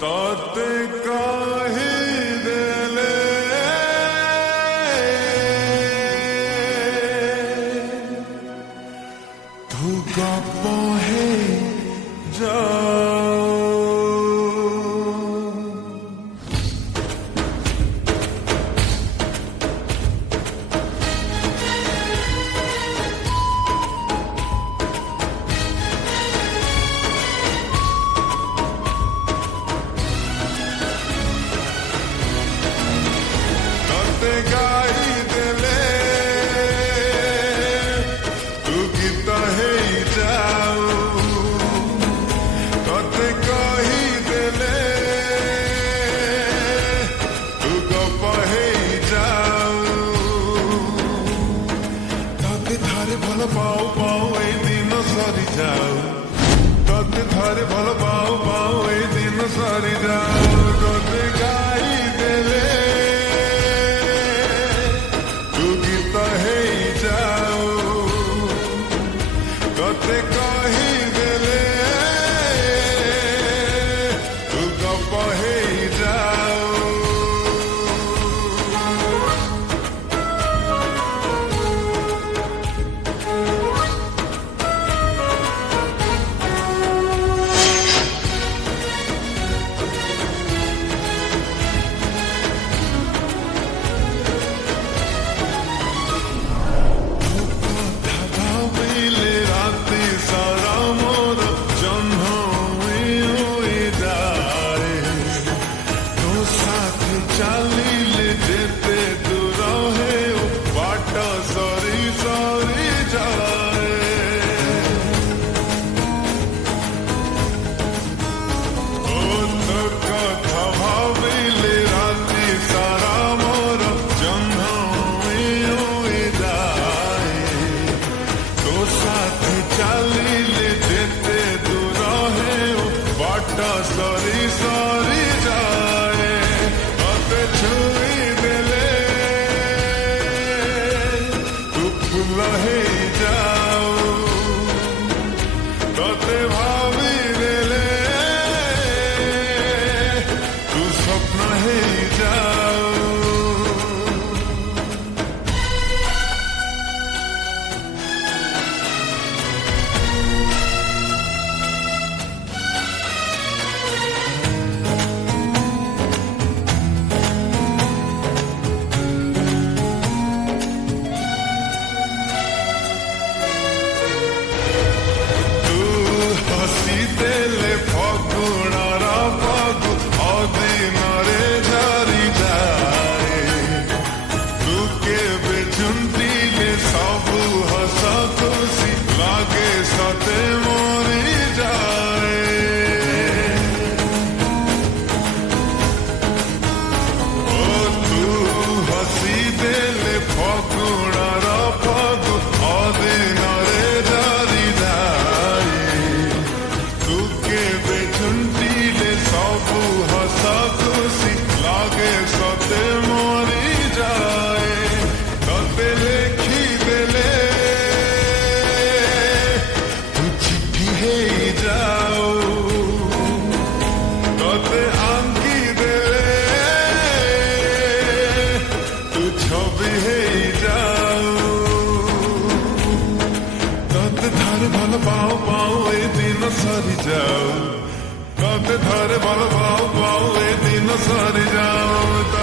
तोते कही देले तू गप है जाओ गाई देले तू गीत है जाओ तोते कही देले तू गप है जाओ तोते थारे भल पाओ पाओ ए दिन सरी जाओ तोते थारे भल पाओ पाओ ए दिन सरी जाओ तोते गाई देले तोते कही देले तू गप है जाओ सरी सरी जाए तोते छुई देले तू फूल है जाओ तोते भावी देले तू स्वप्न है जाओ देले फगुणर फगु अदिनरे झरी जाए तू केबे झुंटिले सबु हस खुशी लागे सते मरी जाए ओ तू हसी देले फगुणर फगु अदिनरे झरी झुंटिले सबु हस खुशी लागे सते मरी जाए तोते लेखी देले तू चिट्ठी है जाओ तोते आंकी देले तू छवि है जाओ तोते थारे भल पाओ पाओ ए दिन सरी जाओ तोते थारे भल पाओ पाओ ए दिन सरी जाओ।